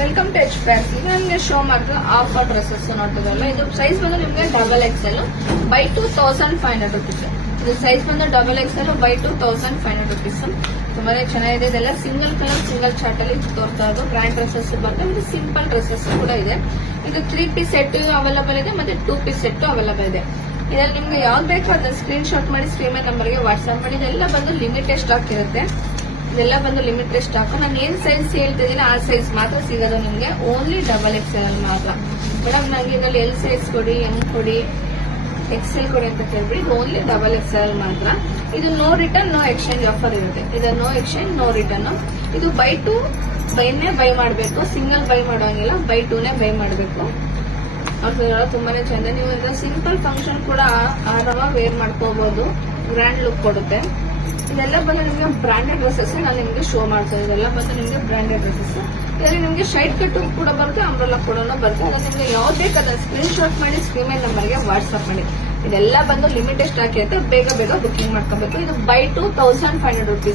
Welcome to H packs. ಈಗ ನಿಮಗೆ show ಮಾಡ್ತಾರೆ ಆಫರ್ ಡ್ರೆಸ್ಸಸ್ ನೋಡ್ತಿದ್ರಲ್ಲ, ಇದು ಸೈಜ್ ಬಂದು ನಿಮಗೆ XXL by 2500 rupees. ಇದು ಸೈಜ್ ಬಂದು XXL by 2500 rupees. ತುಂಬಾನೇ ಚೆನ್ನಾಗಿದೆ. ಇದೆಲ್ಲ ಸಿಂಗಲ್ ಕಲರ್ ಸಿಂಗಲ್ ಚಾರ್ಟ್ ಅಲ್ಲಿ ತೋರ್ತಾ ಇರೋದು ಬ್ರ್ಯಾಂಡ್ ಡ್ರೆಸ್ಸಸ್ ಬರ್ತದೆ. ಇದು ಸಿಂಪಲ್ ಡ್ರೆಸ್ಸಸ್ ಕೂಡ ಇದೆ. ಇದು 3 ಪೀಸ್ ಸೆಟ್ ಅವೈಲೇಬಲ್ ಇದೆ, ಮತ್ತೆ 2 ಪೀಸ್ ಸೆಟ್ ಅವೈಲೇಬಲ್ ಇದೆ. ಇದ್ರಲ್ಲಿ ನಿಮ್ಗೆ ಯಾವ್ದು ಬೇಕೋ ಅದನ್ನ ಸ್ಕ್ರೀನ್ ಶಾಟ್ ಮಾಡಿ ಸ್ಕ್ರೀನ್ ನಂಬರ್ಗೆ ವಾಟ್ಸ್ಆಪ್ ಮಾಡಿ. ಇದೆಲ್ಲ ಬಂದು ಲಿಮಿಟೆಡ್ ಸ್ಟಾಕ್ ಇರುತ್ತೆ. ಇದೆಲ್ಲ ಬಂದು ಲಿಮಿಟೆಡ್ ಸ್ಟಾಕ್. ನಾನು ಏನ್ ಸೈಜ್ ಹೇಳ್ತಿದ್ದೀನಿ ಆ ಸೈಜ್ ಮಾತ್ರ ಸಿಗೋದು ನಿಮ್ಗೆ ಓನ್ಲಿ XXL ಮಾತ್ರ. ಮೇಡಮ್ ನಂಗೆ ಇದರಲ್ಲಿ ಎಲ್ ಸೈಜ್ ಕೊಡಿ, ಎಂ ಕೊಡಿ, XL ಕೊಡಿ ಅಂತ ಕೇಳ್ಬಿಡಿ. ಇದು ಓನ್ಲಿ XXL ಮಾತ್ರ. ಇದು no return no exchange offer ಇರುತ್ತೆ. ಇದು ನೋ ಎಕ್ಸ್ಚೇಂಜ್ ನೋ ರಿಟರ್ನ್. ಇದು by 2 ಬೈನೇ ಬೈ ಮಾಡಬೇಕು, ಸಿಂಗಲ್ ಬೈ ಮಾಡೋಂಗಿಲ್ಲ, by 2ನೇ ಬೈ ಮಾಡಬೇಕು. ತುಂಬಾನೇ ಚಂದ. ನೀವು ಈಗ ಸಿಂಪಲ್ ಫಂಕ್ಷನ್ ಕೂಡ ಆರಾಮಾಗಿ ವೇರ್ ಮಾಡ್ಕೋಬಹುದು, ಗ್ರ್ಯಾಂಡ್ ಲುಕ್ ಕೊಡುತ್ತೆ. ಇದೆಲ್ಲ ಬಂದು ನಿಮಗೆ ಬ್ರಾಂಡೆಡ್ ಡ್ರೆಸ್ಸಸ್ ನಾನು ನಿಮಗೆ ಶೋ ಮಾಡ್ತಾ. ಇದೆಲ್ಲ ಬಂದು ನಿಮಗೆ ಬ್ರಾಂಡೆಡ್ ಡ್ರೆಸ್ಸಸ್. ಇದರಲ್ಲಿ ನಿಮಗೆ ಶೈಟ್ ಕಟ್ ಕೂಡ ಬರುತ್ತೆ, ಅಂಬ್ರೆಲಾ ಕೂಡ ಬರುತ್ತೆ. ಅದನ್ನ ನಿಮಗೆ ಯಾವ್ದು ಬೇಕು ಅದನ್ನ ಸ್ಕ್ರೀನ್ ಶಾಟ್ ಮಾಡಿ ಸ್ಕ್ರೀನ್ ನಂಬರ್ಗೆ ವಾಟ್ಸ್ಆಪ್ ಮಾಡಿ. ಇದೆಲ್ಲ ಬಂದು ಲಿಮಿಟೆಡ್ ಸ್ಟಾಕ್ ಇರುತ್ತೆ, ಬೇಗ ಬೇಗ ಬುಕಿಂಗ್ ಮಾಡ್ಕೋಬೇಕು. ಇದು by 2500 rupees.